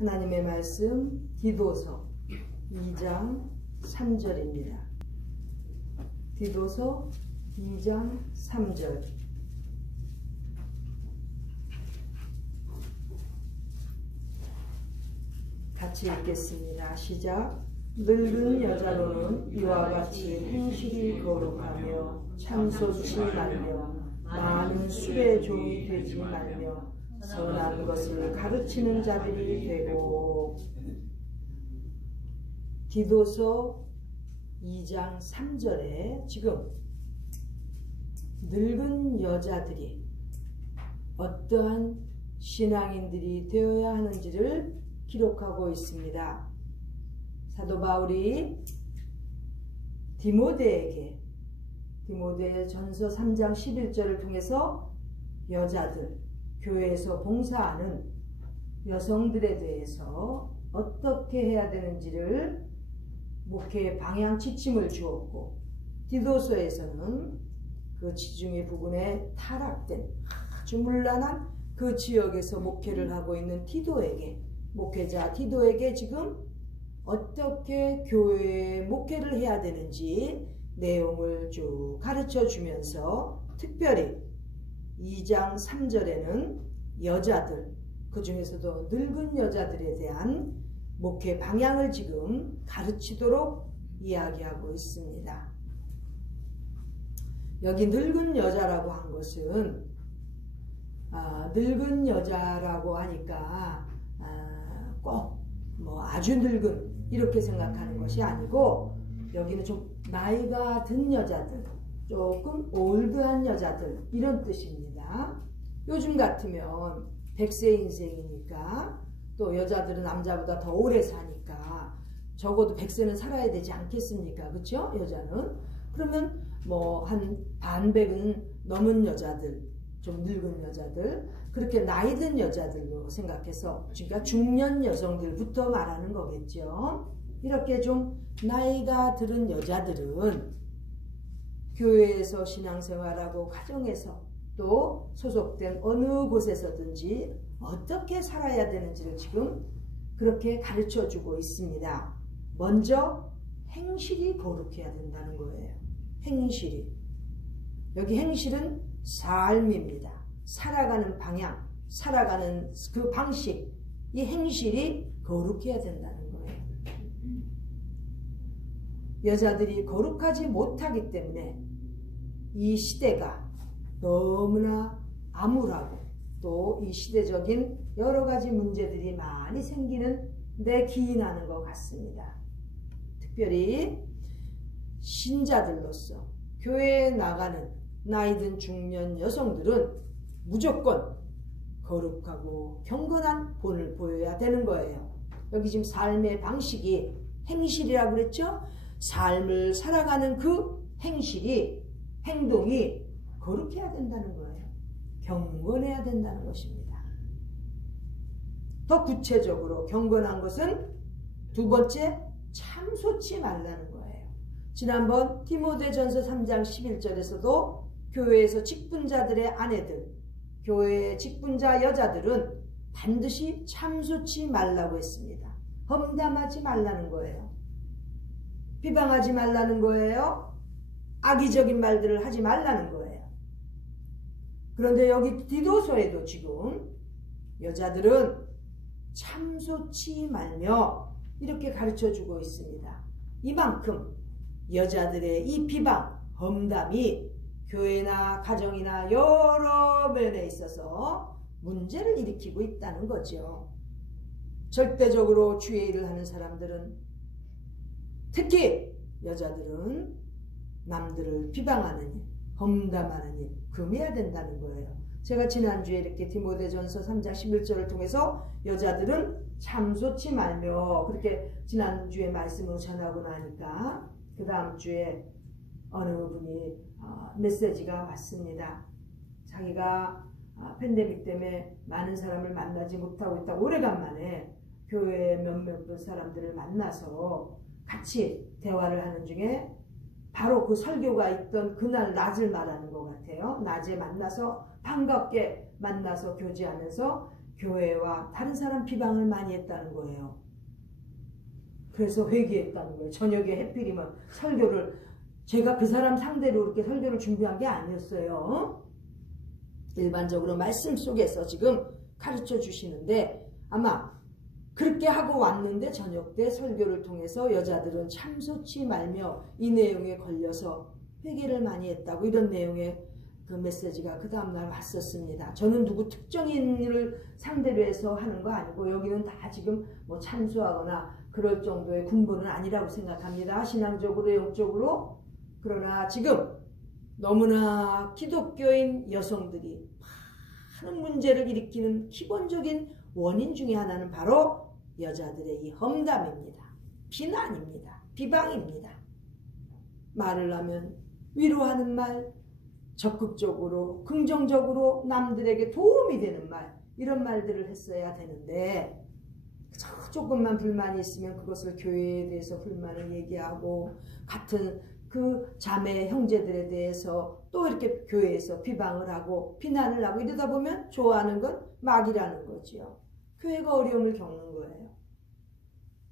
하나님의 말씀 디도서 2장 3절입니다. 디도서 2장 3절. 같이 읽겠습니다. 시작. 늙은 여자로는 이와 같이 행실이 거룩하며 참소치 말며 많은 술의 종이 되지 말며 선한 것을 가르치는 자들이 되고. 디도서 2장 3절에 지금 늙은 여자들이 어떠한 신앙인들이 되어야 하는지를 기록하고 있습니다. 사도 바울이 디모데전서 3장 11절을 통해서 여자들, 교회에서 봉사하는 여성들에 대해서 어떻게 해야 되는지를 목회의 방향 지침을 주었고, 디도서에서는 그 지중해 부근에 타락된 아주 문란한 그 지역에서 목회를 하고 있는 목회자 디도에게 지금 어떻게 교회에 목회를 해야 되는지 내용을 쭉 가르쳐 주면서, 특별히 2장 3절에는 여자들, 그 중에서도 늙은 여자들에 대한 목회 방향을 지금 가르치도록 이야기하고 있습니다. 여기 늙은 여자라고 한 것은 늙은 여자라고 하니까 꼭 뭐 아주 늙은 이렇게 생각하는 것이 아니고, 여기는 좀 나이가 든 여자들, 조금 올드한 여자들, 이런 뜻입니다. 요즘 같으면 100세 인생이니까, 또 여자들은 남자보다 더 오래 사니까 적어도 100세는 살아야 되지 않겠습니까? 그렇죠? 여자는. 그러면 뭐 한 반백은 넘은 여자들, 좀 늙은 여자들, 그렇게 나이 든 여자들로 생각해서, 그러니까 중년 여성들부터 말하는 거겠죠. 이렇게 좀 나이가 들은 여자들은 교회에서 신앙생활하고 가정에서 또 소속된 어느 곳에서든지 어떻게 살아야 되는지를 지금 그렇게 가르쳐 주고 있습니다. 먼저 행실이 거룩해야 된다는 거예요. 행실이. 여기 행실은 삶입니다. 살아가는 방향, 살아가는 그 방식, 이 행실이 거룩해야 된다는 거예요. 여자들이 거룩하지 못하기 때문에 이 시대가 너무나 암울하고, 또 이 시대적인 여러 가지 문제들이 많이 생기는 데 기인하는 것 같습니다. 특별히 신자들로서 교회에 나가는 나이든 중년 여성들은 무조건 거룩하고 경건한 본을 보여야 되는 거예요. 여기 지금 삶의 방식이 행실이라고 그랬죠? 삶을 살아가는 그 행실이, 행동이 거룩해야 된다는 거예요. 경건해야 된다는 것입니다. 더 구체적으로 경건한 것은 두 번째, 참소치 말라는 거예요. 지난번 디모데전서 3장 11절에서도 교회에서 직분자들의 아내들, 교회의 직분자 여자들은 반드시 참소치 말라고 했습니다. 험담하지 말라는 거예요. 비방하지 말라는 거예요. 악의적인 말들을 하지 말라는 거예요. 그런데 여기 디도서에도 지금 여자들은 참소치 말며 이렇게 가르쳐주고 있습니다. 이만큼 여자들의 이 비방, 험담이 교회나 가정이나 여러 면에 있어서 문제를 일으키고 있다는 거죠. 절대적으로 주의 일을 하는 사람들은, 특히 여자들은 남들을 비방하는 일, 험담하는 일 금해야 된다는 거예요. 제가 지난주에 이렇게 디모데전서 3장 11절을 통해서 여자들은 참소치 말며 그렇게 지난주에 말씀으로 전하고 나니까 그 다음 주에 어느 분이 메시지가 왔습니다. 자기가 팬데믹 때문에 많은 사람을 만나지 못하고 있다고 오래간만에 교회 몇몇 사람들을 만나서 같이 대화를 하는 중에 바로 그 설교가 있던 그날 낮을 말하는 것 같아요. 낮에 만나서 반갑게 만나서 교제하면서 교회와 다른 사람 비방을 많이 했다는 거예요. 그래서 회개했다는 거예요. 저녁에 해필이면 설교를, 제가 그 사람 상대로 이렇게 설교를 준비한 게 아니었어요. 일반적으로 말씀 속에서 지금 가르쳐 주시는데, 아마 그렇게 하고 왔는데 저녁 때 설교를 통해서 여자들은 참소치 말며 이 내용에 걸려서 회개를 많이 했다고, 이런 내용의 그 메시지가 그 다음날 왔었습니다. 저는 누구 특정인을 상대로 해서 하는 거 아니고, 여기는 다 지금 뭐 참수하거나 그럴 정도의 군부는 아니라고 생각합니다. 신앙적으로, 영적으로. 그러나 지금 너무나 기독교인 여성들이 많은 문제를 일으키는 기본적인 원인 중에 하나는 바로 여자들의 이 험담입니다. 비난입니다. 비방입니다. 말을 하면 위로하는 말, 적극적으로 긍정적으로 남들에게 도움이 되는 말, 이런 말들을 했어야 되는데, 조금만 불만이 있으면 그것을 교회에 대해서 불만을 얘기하고, 같은 그 자매 형제들에 대해서 또 이렇게 교회에서 비방을 하고 비난을 하고, 이러다 보면 좋아하는 건 막이라는 거지요. 교회가 어려움을 겪는 거예요.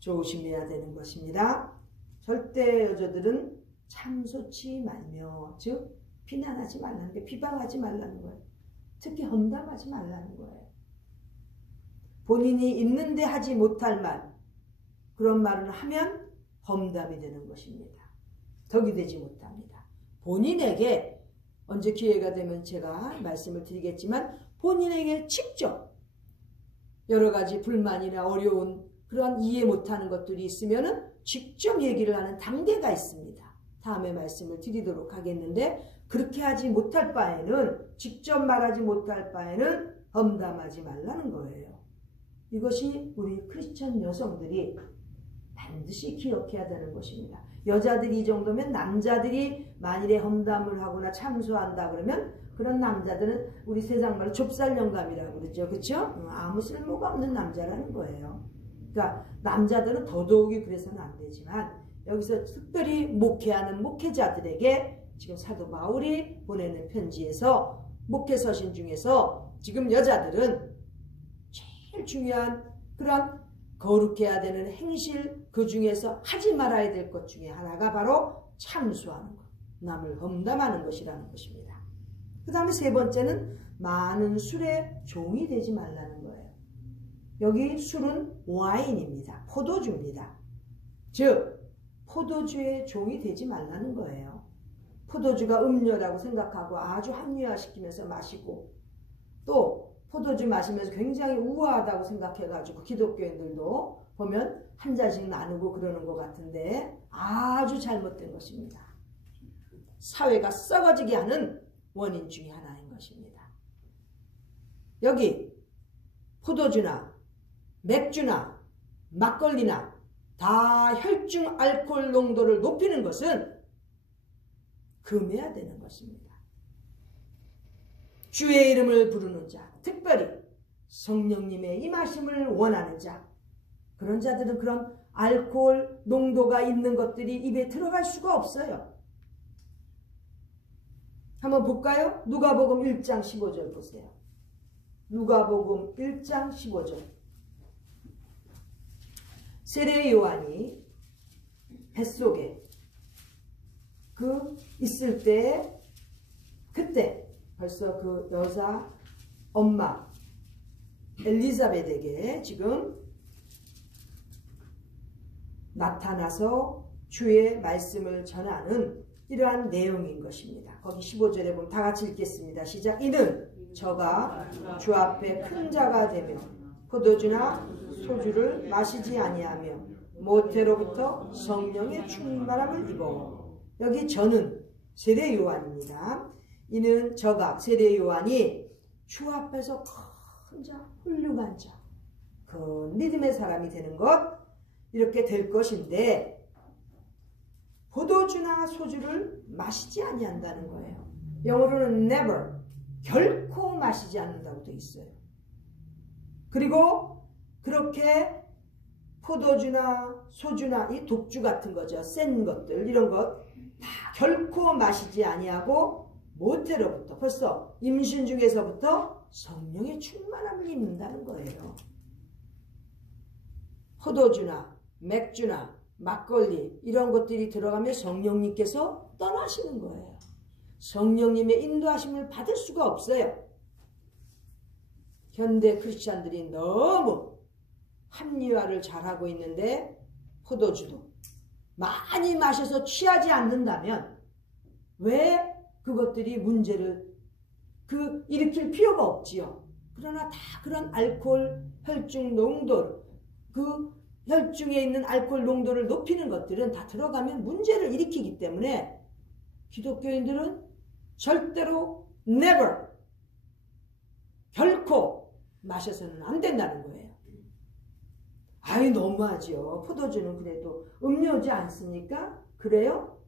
조심해야 되는 것입니다. 절대 여자들은 참소치 말며, 즉 비난하지 말라는 게, 비방하지 말라는 거예요. 특히 험담하지 말라는 거예요. 본인이 있는데 하지 못할 말, 그런 말을 하면 험담이 되는 것입니다. 덕이 되지 못합니다. 본인에게, 언제 기회가 되면 제가 말씀을 드리겠지만, 본인에게 직접 여러 가지 불만이나 어려운 그런 이해 못하는 것들이 있으면 직접 얘기를 하는 단계가 있습니다. 다음에 말씀을 드리도록 하겠는데, 그렇게 하지 못할 바에는, 직접 말하지 못할 바에는 험담하지 말라는 거예요. 이것이 우리 크리스천 여성들이 반드시 기억해야 되는 것입니다. 여자들이 이 정도면, 남자들이 만일에 험담을 하거나 참소한다 그러면 그런 남자들은 우리 세상 말로 좁쌀 영감이라고 그러죠. 그렇죠? 아무 쓸모가 없는 남자라는 거예요. 그러니까 남자들은 더더욱이 그래서는 안 되지만, 여기서 특별히 목회하는 목회자들에게 지금 사도 바울이 보내는 편지에서 목회 서신 중에서 지금 여자들은 제일 중요한 그런 거룩해야 되는 행실, 그 중에서 하지 말아야 될 것 중에 하나가 바로 참수하는 것, 남을 험담하는 것이라는 것입니다. 그 다음에 세 번째는 많은 술에 종이 되지 말라는 거예요. 여기 술은 와인입니다. 포도주입니다. 즉 포도주의 종이 되지 말라는 거예요. 포도주가 음료라고 생각하고 아주 합리화시키면서 마시고, 또 포도주 마시면서 굉장히 우아하다고 생각해가지고 기독교인들도 보면 한 잔씩 나누고 그러는 것 같은데, 아주 잘못된 것입니다. 사회가 썩어지게 하는 원인 중에 하나인 것입니다. 여기 포도주나 맥주나 막걸리나 다 혈중 알코올 농도를 높이는 것은 금해야 되는 것입니다. 주의 이름을 부르는 자, 특별히 성령님의 임하심을 원하는 자, 그런 자들은 그런 알코올 농도가 있는 것들이 입에 들어갈 수가 없어요. 한번 볼까요? 누가복음 1장 15절 보세요. 누가복음 1장 15절. 세례 요한이 뱃속에 있을 때, 그때 벌써 그 여자 엄마 엘리자벳에게 지금 나타나서 주의 말씀을 전하는 이러한 내용인 것입니다. 거기 15절에 보면 다 같이 읽겠습니다. 시작. 이는 저가 주 앞에 큰 자가 되며 포도주나 소주를 마시지 아니하며 모태로부터 성령의 충만함을 입어. 여기 저는 세례 요한입니다. 이는 저가 세례 요한이 주 앞에서 큰 자, 훌륭한 자, 그 믿음의 사람이 되는 것, 이렇게 될 것인데 포도주나 소주를 마시지 아니한다는 거예요. 영어로는 never, 결코 마시지 않는다고 되어 있어요. 그리고 그렇게 포도주나 소주나 이 독주 같은 거죠. 센 것들, 이런 것 다 결코 마시지 아니하고 모태로부터, 벌써 임신 중에서부터 성령의 충만함을 입는다는 거예요. 포도주나 맥주나 막걸리 이런 것들이 들어가면 성령님께서 떠나시는 거예요. 성령님의 인도하심을 받을 수가 없어요. 현대 크리스찬들이 너무 합리화를 잘하고 있는데 포도주도 많이 마셔서 취하지 않는다면 왜 그것들이 문제를 일으킬 필요가 없지요. 그러나 다 그런 알코올 혈중 농도, 그 혈중에 있는 알코올 농도를 높이는 것들은 다 들어가면 문제를 일으키기 때문에 기독교인들은 절대로 never, 결코 마셔서는 안 된다는 거예요. 아이 너무하죠. 포도주는 그래도 음료지 않습니까? 그래요?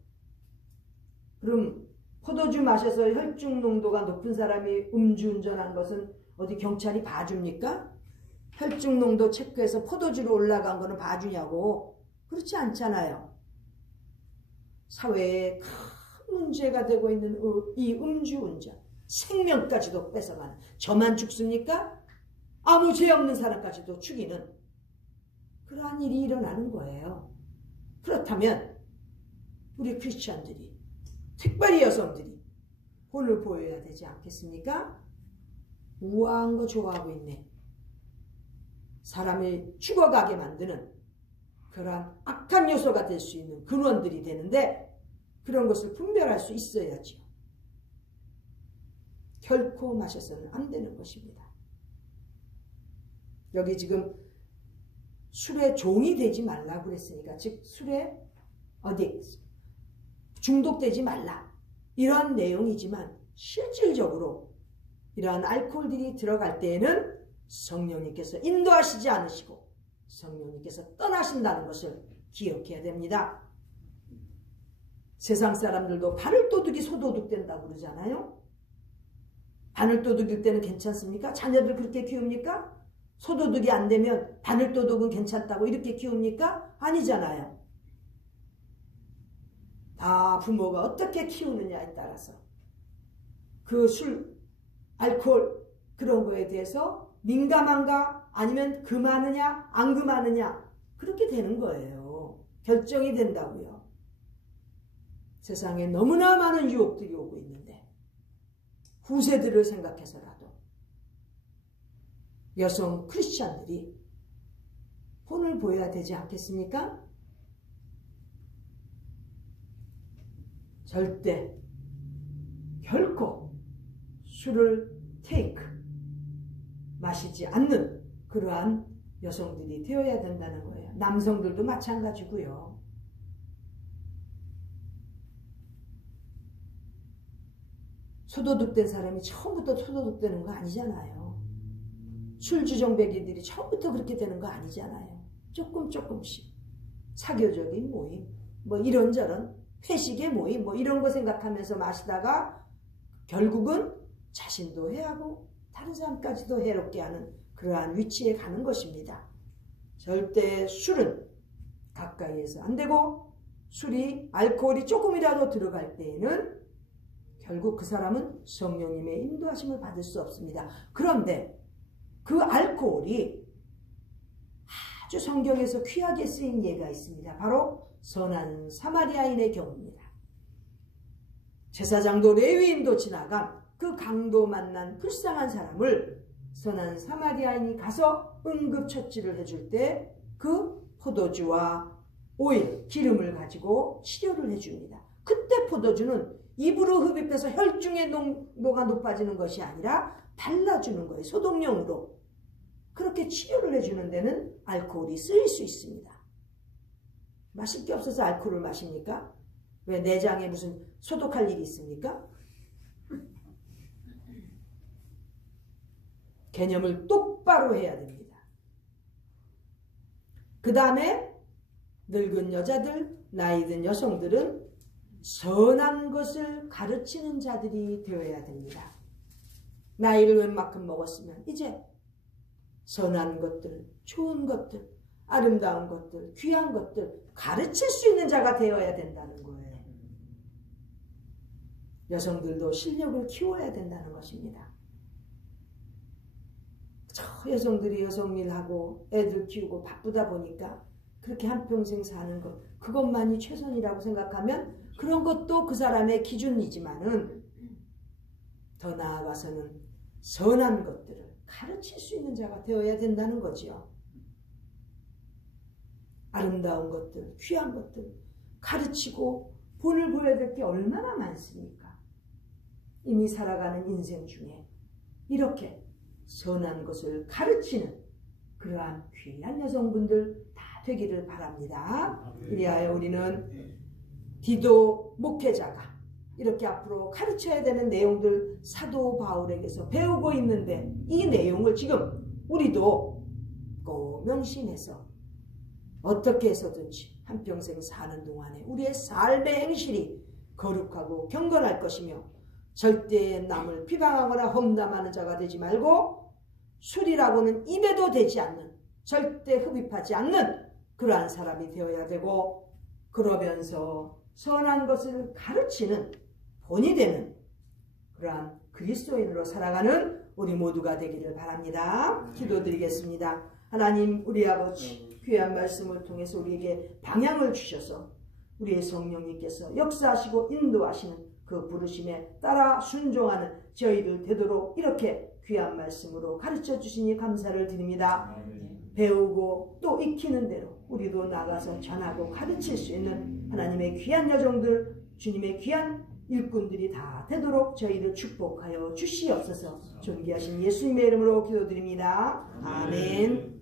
그럼 포도주 마셔서 혈중 농도가 높은 사람이 음주운전한 것은 어디 경찰이 봐줍니까? 혈중 농도 체크해서 포도주로 올라간 거는 봐주냐고. 그렇지 않잖아요. 사회에 큰 문제가 되고 있는 이 음주운전, 생명까지도 뺏어가는, 저만 죽습니까? 아무 죄 없는 사람까지도 죽이는 그러한 일이 일어나는 거예요. 그렇다면 우리 크리스찬들이, 특별히 여성들이 본을 보여야 되지 않겠습니까? 우아한 거 좋아하고 있네. 사람을 죽어가게 만드는 그러한 악한 요소가 될 수 있는 근원들이 되는데 그런 것을 분별할 수 있어야죠. 결코 마셔서는 안 되는 것입니다. 여기 지금 술에 종이 되지 말라고 그랬으니까, 즉 술에 중독되지 말라 이런 내용이지만 실질적으로 이러한 알코올들이 들어갈 때에는 성령님께서 인도하시지 않으시고 성령님께서 떠나신다는 것을 기억해야 됩니다. 세상 사람들도 바늘도둑이 소도둑된다고 그러잖아요. 바늘도둑일 때는 괜찮습니까? 자녀들 그렇게 키웁니까? 소도둑이 안 되면 바늘도둑은 괜찮다고 이렇게 키웁니까? 아니잖아요. 다 부모가 어떻게 키우느냐에 따라서 그 술, 알코올 그런 거에 대해서 민감한가 아니면 금하느냐 안 금하느냐 그렇게 되는 거예요. 결정이 된다고요. 세상에 너무나 많은 유혹들이 오고 있는데 후세들을 생각해서라도 여성 크리스찬들이 본을 보여야 되지 않겠습니까? 절대 결코 술을 마시지 않는 그러한 여성들이 되어야 된다는 거예요. 남성들도 마찬가지고요. 소도둑된 사람이 처음부터 소도둑되는 거 아니잖아요. 술주정뱅이들이 처음부터 그렇게 되는 거 아니잖아요. 조금씩 사교적인 모임, 뭐 이런저런 회식의 모임, 뭐 이런 거 생각하면서 마시다가 결국은 자신도 해하고 다른 사람까지도 해롭게 하는 그러한 위치에 가는 것입니다. 절대 술은 가까이에서 안 되고 술이 알코올이 조금이라도 들어갈 때에는 결국 그 사람은 성령님의 인도하심을 받을 수 없습니다. 그런데 그 알코올이 아주 성경에서 귀하게 쓰인 예가 있습니다. 바로 선한 사마리아인의 경우입니다. 제사장도 레위인도 지나간 그 강도 만난 불쌍한 사람을 선한 사마리아인이 가서 응급처치를 해줄 때 그 포도주와 오일, 기름을 가지고 치료를 해줍니다. 그때 포도주는 입으로 흡입해서 혈중의 농도가 높아지는 것이 아니라 발라주는 거예요. 소독용으로. 그렇게 치료를 해주는 데는 알코올이 쓰일 수 있습니다. 마실 게 없어서 알코올을 마십니까? 왜 내장에 무슨 소독할 일이 있습니까? 개념을 똑바로 해야 됩니다. 그 다음에 늙은 여자들, 나이든 여성들은 선한 것을 가르치는 자들이 되어야 됩니다. 나이를 웬만큼 먹었으면 이제 선한 것들, 좋은 것들, 아름다운 것들, 귀한 것들 가르칠 수 있는 자가 되어야 된다는 거예요. 여성들도 실력을 키워야 된다는 것입니다. 저 여성들이 여성일하고 애들 키우고 바쁘다 보니까 그렇게 한평생 사는 것, 그것만이 최선이라고 생각하면 그런 것도 그 사람의 기준이지만은 더 나아가서는 선한 것들을 가르칠 수 있는 자가 되어야 된다는 거지요. 아름다운 것들, 귀한 것들 가르치고 본을 보여야 될 게 얼마나 많습니까? 이미 살아가는 인생 중에 이렇게 선한 것을 가르치는 그러한 귀한 여성분들 다 되기를 바랍니다. 이리하여 우리는 디도 목회자가 이렇게 앞으로 가르쳐야 되는 내용들 사도 바울에게서 배우고 있는데 이 내용을 지금 우리도 꼭 명심해서 어떻게 해서든지 한평생 사는 동안에 우리의 삶의 행실이 거룩하고 경건할 것이며 절대 남을 비방하거나 험담하는 자가 되지 말고 술이라고는 입에도 대지 않는, 절대 흡입하지 않는 그러한 사람이 되어야 되고, 그러면서 선한 것을 가르치는 본이 되는 그러한 그리스도인으로 살아가는 우리 모두가 되기를 바랍니다. 기도드리겠습니다. 하나님, 우리 아버지 귀한 말씀을 통해서 우리에게 방향을 주셔서 우리의 성령님께서 역사하시고 인도하시는 그 부르심에 따라 순종하는 저희들 되도록 이렇게 귀한 말씀으로 가르쳐 주시니 감사를 드립니다. 배우고 또 익히는 대로 우리도 나가서 전하고 가르칠 수 있는 하나님의 귀한 여종들, 주님의 귀한 일꾼들이 다 되도록 저희를 축복하여 주시옵소서. 존귀하신 예수님의 이름으로 기도드립니다. 아멘.